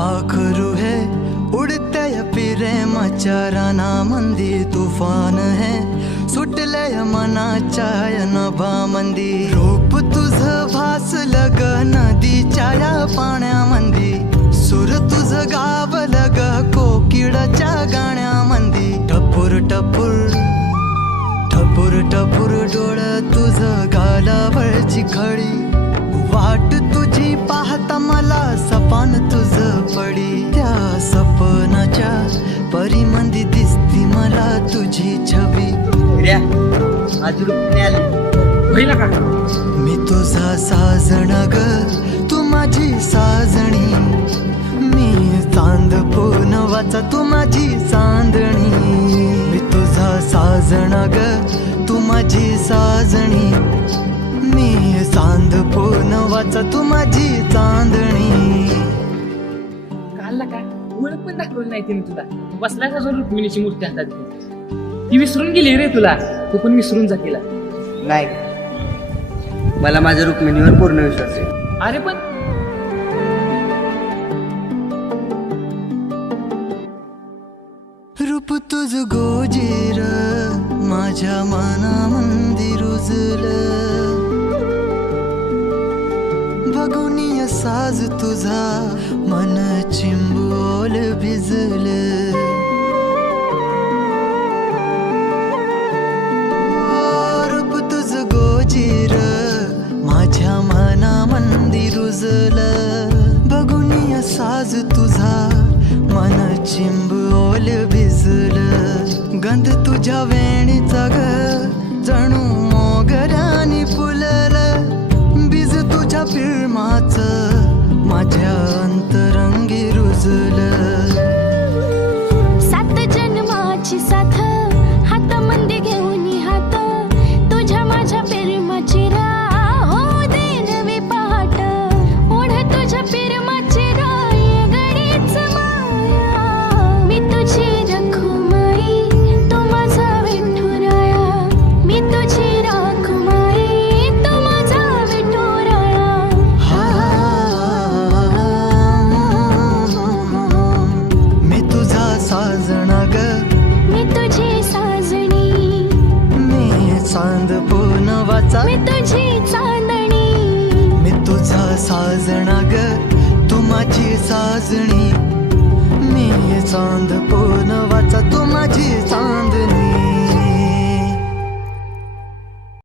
पाखरू है उडत्या या प्रेमाच्या रानामंदी तुफान है सुटलंय मनाच्या या नभामंदी रूप तुझं भासलं ग नदीच्या या पाण्यामंदी सूर तुझं गावलं ग कोकिळाच्या गाण्यामंदी टपूर टपूर टपूर टपूर डोळं तुझं गालावरची खळी वाट तुझी पाहता मला सपान तुझं पडी त्या सपनाच्या परीमंदी दिसती मला तुझी छबी आज रुपये आले पहिला का मी तुझा साजण ग तू माझी साजणी मी चांद पूनवाचा तू माझी चांदणी मी तुझा साजण ग तू माझी साजणी मी चांद पूनवाचा तू माझी चांदणी कालला का ओळख पण दाखवली नाही तिने तुला बसलाय का जो रुक्मिणीची मूर्ती हातात घेऊन? ती विसरून गेली रे तुला तू पण विसरून जा तिला नाही, मला माझ्या रुक्मिणीवर पूर्ण विश्वास आहे. अरे पण रूप तुझ गोजीर माझ्या मनामंदी रुजलं बघुनिय साज तुझा मन चिंबोल भिजलं रूप तुझ गोजीर माझ्या मनामंदी रुजलं बघुनिय साज तुझा मन चिंबोल भिजलं गंध तुझ्या वेणीचा ग जणू मोगऱ्यानी फुललं बीज तुझ्या प्रेमाचं माझ्या अंतरंगी रुजलं सात जन्माची साथ हातामध्ये घेऊन हात तुझ्या माझ्या प्रेमाची राह हो दे नवी पहाट ओढ तुझ्या प्रेमाची राय गडीच माया मी तुझी रखुमाई तू माझा विठुराया मी तुझी रखुमाई तू माझा विठुराया मी तुझा साजणा ग मी तुझी साजणी मी चांद पूनवाचा मी तुझी चांदणी मी तुझा साजणा ग तू माझी साजणी मी चांद पूनवाचा तू माझी चांदणी